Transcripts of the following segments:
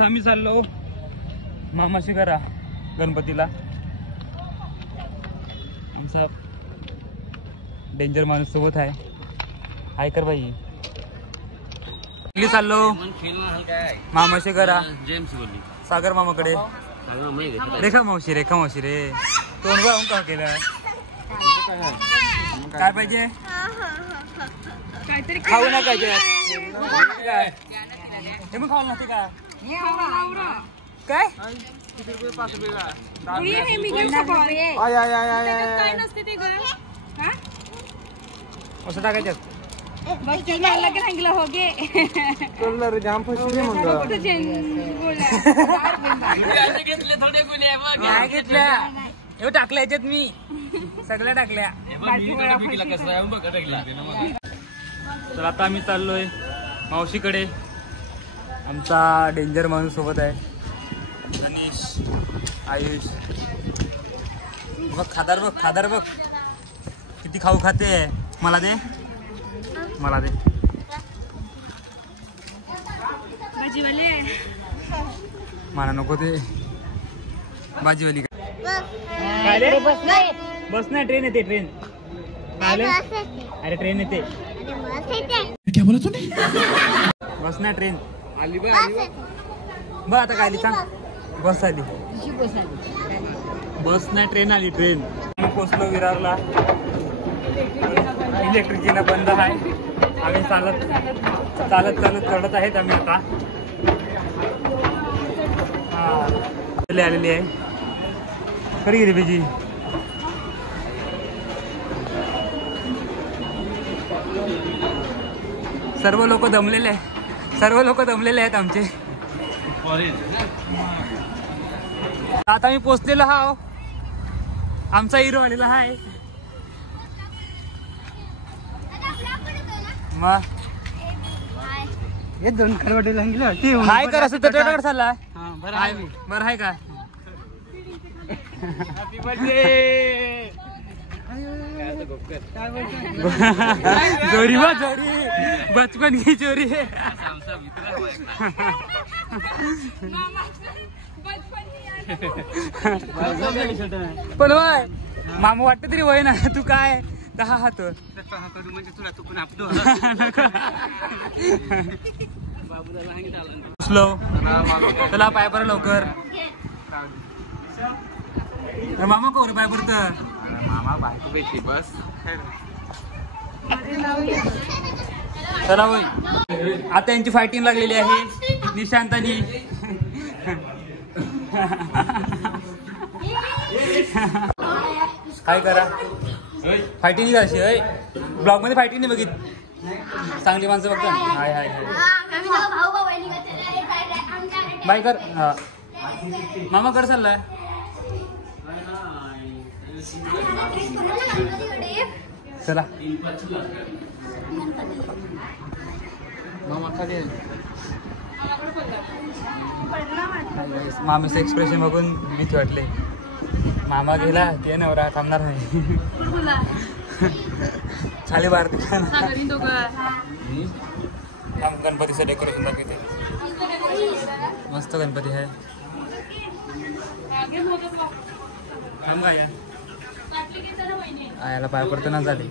आता आम्ही चाललो मामाशी घरा गणपतीला. आमचा डेंजर माणूस सोबत आहे. हाय कर बाई. चाललो मामाशी घरा सागर मामाकडे. रेखा मावशी रे तोंड बघून का केलं. काय पाहिजे खाऊ ना काय हे मग खाऊ नसते का काय असं टाकायचं जाम फसले घेतल्या टाकल्या याच्यात मी सगळ्या टाकल्या. तर आता आम्ही चाललोय मावशीकडे. आमचा डेंजर माणूस सोबत आहे अनिश आयुष. बघ खादार बघ किती खाऊ खाते. मला दे मला नको ते भाजीवाली. बस ना ट्रेन येते ट्रेन. अरे ट्रेन येते क्या बोला तूने. बस ना ट्रेन आली बघ आता काय आली सांग. बस आली बस ना ट्रेन आली ट्रेन. आम्ही पोचलो विरारला. इलेक्ट्रिक जिना बंद आहे. आम्ही चालत चढत आहेत आम्ही आता. आलेली आहे खरी गेली बिजी. सर्व लोक दमलेले आहेत आमचे. आता मी पोचलेलो हा. आमचा हिरो आलेला आहे. मग हे दोन खरवटेला हाय कर असं तर चालला. बरं आहे का. हॅपी बर्थडे जोरी बचपन की चोरी. पण वय मामा वाटत तरी वय ना. तू काय दहा हात चला पाय पर लवकर. मामा कोर पाय परत मामा बायको पैकी बस. चला होय आता यांची फायटिंग लागलेली आहे. निशांतानी काय करा फायटिंग कशी ब्लॉग मध्ये फायटिंग नाही बघित. चांगली माणसं बघता. हाय हाय हाय बाय कर. हा मामा कर चाललाय. चला मामा खाली. मामीचं एक्सप्रेशन बघून भीती वाटले. मामा गेला ते नवरा थांबणार नाही. खाली बाहेर गणपतीचं डेकोरेशन दाखवते. मस्त गणपती आहे. थांब का याला पाय पडते ना झाले.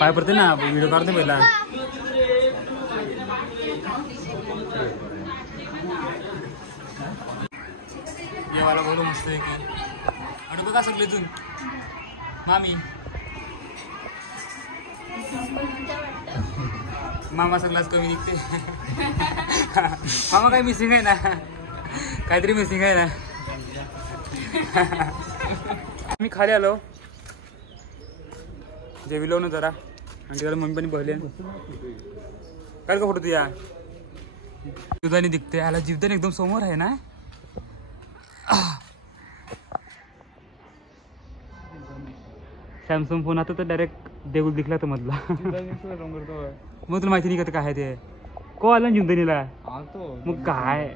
पाय पडते ना व्हिडिओ काढते पहिला. जेवायला बोलू मस्त आहे की अडकू का सगळे तू मामी. मामा सगळाच कमी निघते. मामा काही मिसिंग आहे ना. काहीतरी मिसिंग आहे ना. मी खाली आलो जेविलो ना जरा. आणि त्याला मम्मी पण बघले काय का फोटो तुझ्या. जीवदानी दिखते. याला जीवदानी एकदम समोर आहे ना. सॅमसंग फोन आता तर डायरेक्ट देऊळ दिखला तर मधला. मग तुला माहिती नाही का काय आहे ते. को आला जिंदनीला मग काय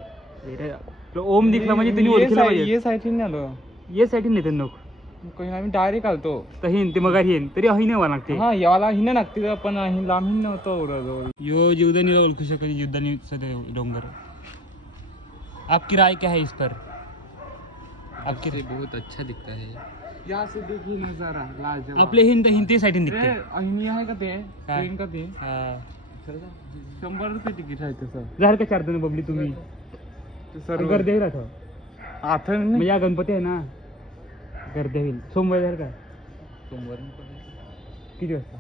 ओम दिखला म्हणजे त्यांनी ओळखीला पाहिजे. ये साईडने नाही त्यांना. काही आम्ही डायरेक्ट आलतो तर हिन ते मग हिन तरी अही नाही लागते हा याला हिन लागते पण लांब हिन नव्हतं एवढं यो जीवदानीला ओळखू शकत जीवदानी डोंगर आपकी राय क्या है इस पर आपकी बहुत अच्छा दिखता है यहाँ से देखिए नजारा लाजवाब आपले हिंदी साईडून दिसते अहिनी आहे का ते काय? ट्रेन का ते हा 100 रुपये तिकीट आहे तसं झालं का 4 जण बबली तुम्ही ते सर्व गर्दी होईल आता आता म्हणजे या गणपती आहे ना गर्दी होईल सोमवार झालं का सोमवार किती वाजता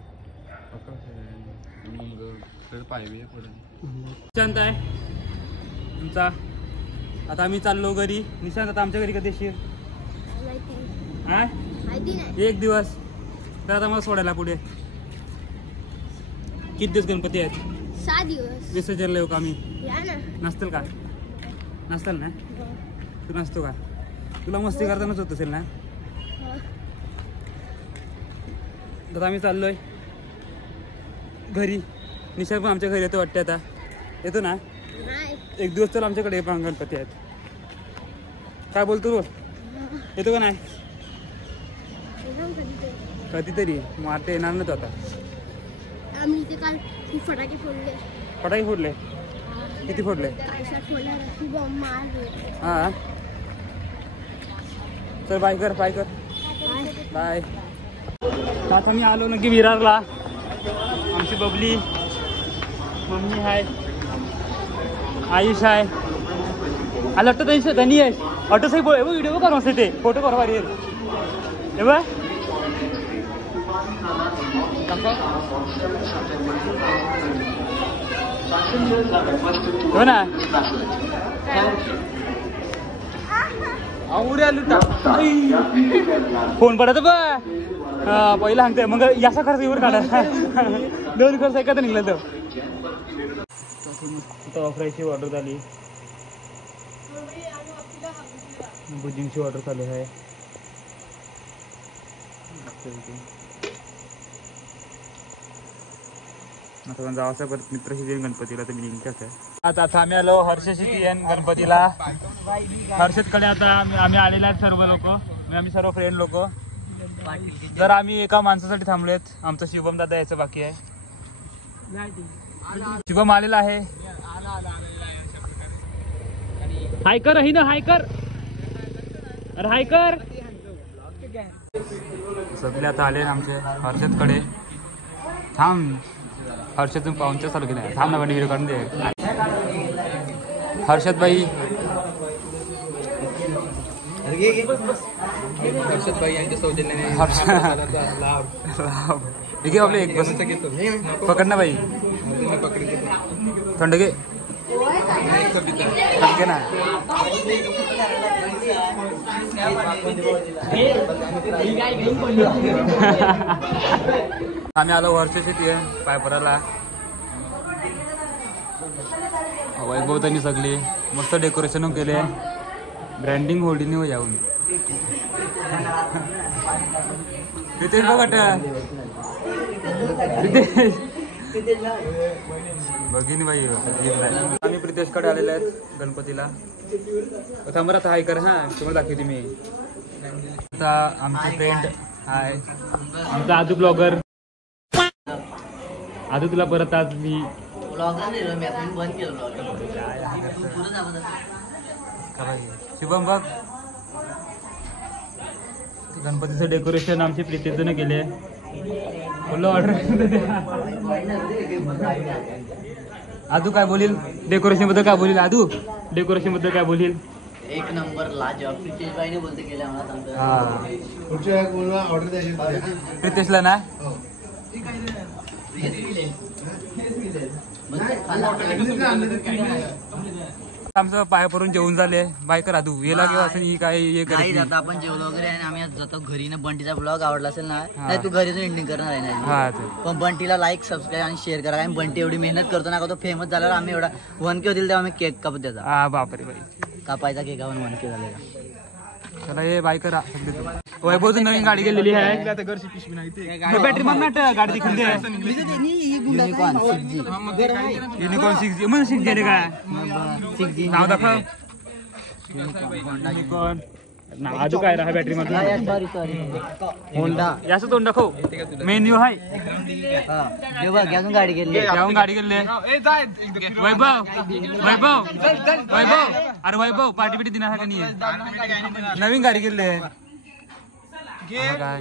शांत आहे तुमचा आता आम्ही चाललो घरी निशांत आता आमच्या घरी कधी येशील हा एक दिवस तर आता मला सोडायला पुढे किती दिवस गणपती आहेत 6 दिवस विसर्जनला येऊ का आम्ही या ना नसतील का नसतील ना तू नसतो का तुला मस्ती करतानाच होत असेल ना आता आम्ही चाललोय घरी निशांत पण आमच्या घरी येतो वाटते आता येतो ना नाही एक दिवस तर आमच्याकडे पण गणपती आहेत काय बोलतो तू येतो का नाही कधीतरी मग आता येणार नाही तो आता आम्ही इथे काल खूप फटाके फोडले फटाके फोडले किती फोडले कालशात फोडला खूप मारले हा चल बाय कर बाय आता मी आलो नक्की विरारला आमची बबली मम्मी आहे आयुष आहे आला ऑटो त्यांचं धनी आहे ऑटो सही व्हिडिओ करू असते ते फोटो करू भारी हे बघ हो ना आवडे आलो फोन पडत बा पहिला सांगते मग याचा खर्च इवर काढा 2 खर्च एखादा निघला तर ऑफरायची ऑर्डर झाली बुजिंगची ऑर्डर चालू आहे आता पण जावं परत मित्रशी गणपतीला तर मी निघतात आता आम्ही आलो हर्षशी गणपतीला हर्षदकडे आता आम्ही आलेले आहेत सर्व लोक आम्ही सर्व फ्रेंड लोक जर आम्ही एका माणसासाठी थांबलोत आमचं शिवम दादा यायचं बाकी आहे शिवम आलेला आहे हाय कर ही ना हाय कर अरे हाय कर सगळे आता आले आमचे हर्षदकडे थांब हर्षद पाहुणच्या चालू केलं थांब ना पण व्हिडिओ काढून दे हर्षद भाई यांच्या सौजन्याने ठीक आहे आपले एक बस पकड ना भाई थंड घे ना आम्ही आलो वर्षाची ती पायपराला वैभव त्यांनी सगळे मस्त डेकोरेशन केले ब्रँडिंग होल्डिंग हो जाऊन रितेश बघट रितेश बघीन बाई आम्ही प्रितेशकडे आलेले आहेत गणपतीला थांबरात हाय कर हा तुम्हाला दाखवते मी आता आमचे फ्रेंड हाय आमचा आदू ब्लॉगर आदू तुला परत आज मी शुभम बघ गणपतीचं डेकोरेशन आमचे प्रितेशने केले बोललो ऑर्डर आदू काय बोलील डेकोरेशन बद्दल काय बोलील आदू डेकोरेशन बद्दल काय बोलील एक नंबर लाजवाब प्रितेश भाईने बोलते केले आम्हाला प्रितेशला ना आमचं पाय परून जेवून झाले बाय करा तू येला किंवा असं काय हे नाही आता आपण जेवलो वगैरे आणि आम्ही आज जातो घरी ना बंटीचा ब्लॉग आवडला असेल ना नाही तू घरी जाऊन एंडिंग करणार आहे ना पण बंटीला लाईक सबस्क्राईब आणि शेअर करा कारण बंटी एवढी मेहनत करतो ना का तो फेमस झाल्यावर आम्ही एवढा 1K होतील तेव्हा आम्ही केक कापत त्याचा बापरे बाई कापायचा केक आपण 1K झालेला चला हे बाय करा वैभवची नवीन गाडी गेलेली आहे बॅटरी मग गाडी दिखून युनिकॉर्न 6G म्हणून 6G काय 6G नाव दाखव युनिकॉर्न ना आजू काय राहा बॅटरी मध्ये सॉरी होंडा याचं तोंड दाखव मेन्यू आहे अजून गाडी गेली जाऊन गाडी गेले वैभव वैभव वैभव अरे वैभव पार्टी बिटी दिना का नाही नवीन गाडी गेले काय